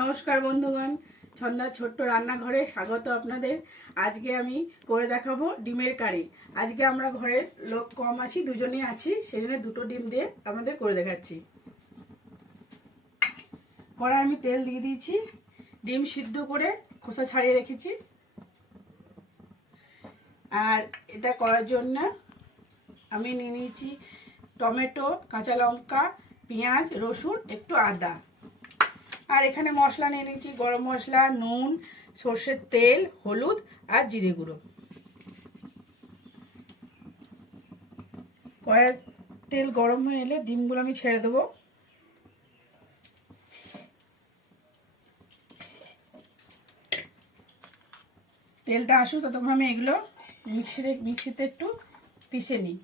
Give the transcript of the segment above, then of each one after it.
নমস্কার বন্ধুগণ, ছন্দার ছোট্ট রান্নাঘরে স্বাগত আপনাদের। আজকে আমি করে দেখাবো ডিমের কারি। আজকে আমরা ঘরে লোক কম আছি দুজনেই আছি সেই জন্য দুটো ডিম দিয়ে আমাদের করে দেখাচ্ছি। কড়াই আমি তেল দিয়ে দিয়েছি, ডিম সিদ্ধ করে খোসা ছাড়িয়ে রেখেছি। আর এটা করার জন্য আমি নিয়ে নিয়েছি টমেটো, কাঁচা লঙ্কা, পেঁয়াজ, রসুন, একটু আদা। আর এখানে মশলা নিয়ে নিয়েছি গরম মশলা, নুন, সর্ষের তেল, হলুদ আর জিরে গুঁড়ো। কড়াইয়ের তেল গরম হয়ে এলে ডিমগুলো আমি ছেড়ে দেবো। তেলটা আসুক, ততক্ষণ আমি এগুলো মিক্সিতে মিক্সিতে একটু পিষে নিই।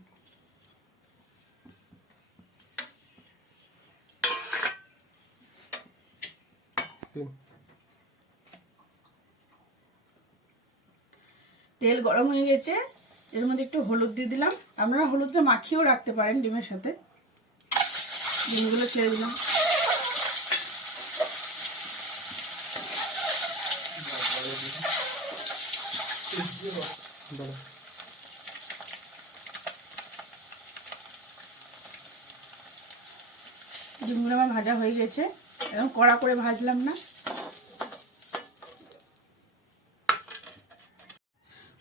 তেল গরম হয়ে গেছে এর মধ্যে একটু হলুদ দিয়ে দিলাম। আপনারা হলুদটা মাখিয়েও রাখতে পারেন ডিমের সাথে। ডিমগুলো ছেড়ে দিলাম। ডিমগুলো আমার ভাজা হয়ে গেছে। এরকম কড়া করে ভাজলাম না।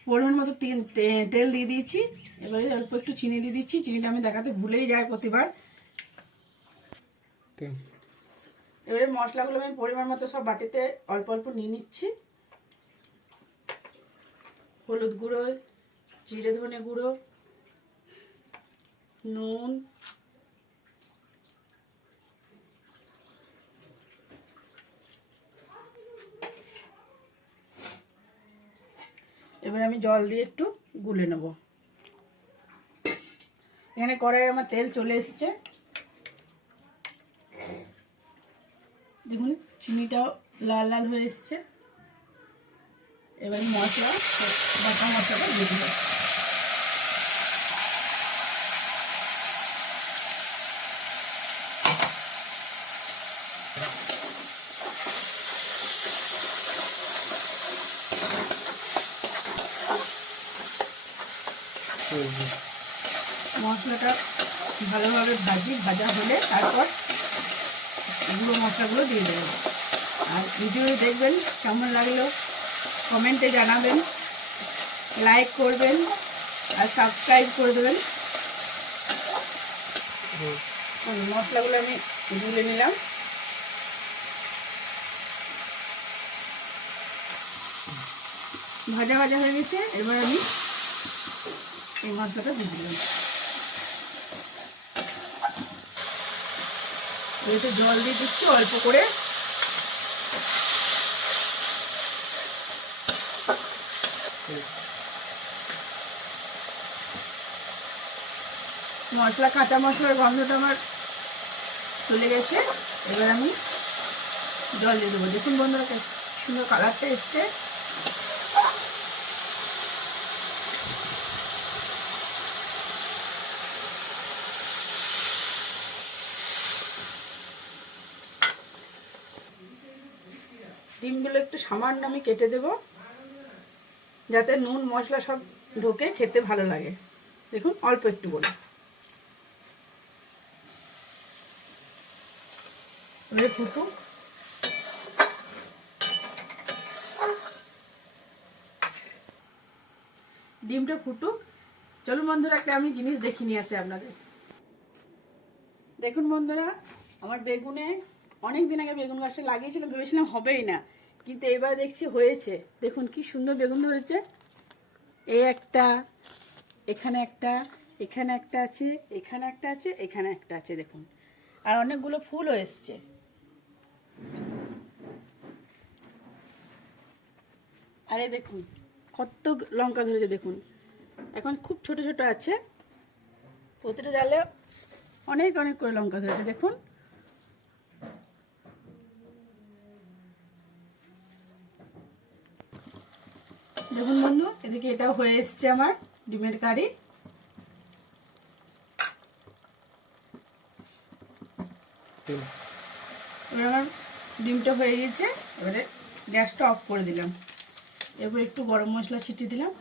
পরিমাণ মতো তেল- দিয়ে দিয়েছি। এবারে অল্প একটু চিনি দিয়ে দিচ্ছি। চিনিটা আমি দেখাতে ভুলেই যাই প্রতিবার। এবারে মশলাগুলো আমি পরিমাণ মতো সব বাটিতে অল্প অল্প নিয়ে নিচ্ছি। হলুদ গুঁড়ো জিরে ধনে গুঁড়ো নুন এবার আমি জল দিয়ে একটু গুলে নেব। এখানে কড়াই আমার তেল চলে এসছে। দেখুন, চিনিটাও লাল লাল হয়ে এসছে। এবার মশলা বাটা মশলাটা দিয়ে দেবো মশলাটা ভালোভাবে ভাজি, ভাজা হলে তারপর গুঁড়ো মশলাগুলো দিয়ে দেবেন আর ভিডিও দেখবেন কেমন লাগল, কমেন্টে জানাবেন, লাইক করবেন আর সাবস্ক্রাইব করে দেবেন। মশলাগুলো আমি গুলে নিলাম। ভাজা ভাজা হয়ে গেছে, এবার আমি এই মশলাটা দিয়ে দিলাম। একটু জল দিয়ে দিচ্ছি, অল্প করে। মশলা, কাঁচা মশলার গন্ধটা আমার চলে গেছে। এবার আমি জল দিয়ে দেবো। দেখুন বন্ধুরা সুন্দর কালারটা এসছে। ডিমগুলো একটু সামান্য আমি কেটে দেব, যাতে নুন, মশলা সব ঢোকে, খেতে ভালো লাগে। দেখুন, অল্প একটু বলে ফুটুক। ডিমটা ফুটুক। চলুন বন্ধুরা, একটা আমি জিনিস দেখি নিয়ে আসি আপনাদের। দেখুন বন্ধুরা, আমার বেগুনে অনেক দিন আগে বেগুন গাছটা লাগিয়েছিলাম, ভেবেছিলাম হবেই না। কিন্তু এবার দেখছি হয়েছে। দেখুন কি সুন্দর বেগুন ধরেছে। এই একটা, এখানে একটা এখানে একটা আছে, এখানে একটা আছে, এখানে একটা আছে, দেখুন। আর অনেকগুলো ফুলও এসছে। আরে দেখুন, কত লঙ্কা ধরেছে, দেখুন। এখন খুব ছোট ছোট আছে। প্রতিটা ডালে অনেক অনেক করে লঙ্কা ধরেছে, দেখুন। দেখুন বন্ধু এদিকে এটা হয়ে এসছে আমার ডিমের কারি। এবার আমার ডিমটা হয়ে গেছে এবারে গ্যাসটা অফ করে দিলাম। এরপর একটু গরম মশলা ছিটিয়ে দিলাম।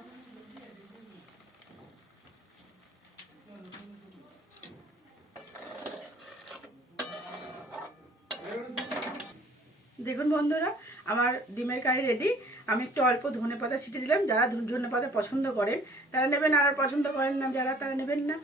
দেখুন বন্ধুরা আমার ডিমের কারি রেডি আমি একটু অল্প ধনে পাতা ছিটে দিলাম, যারা ধনে পাতা পছন্দ করেন, তারা নেবেন আর পছন্দ করেন না, যারা তারা নেবেন না।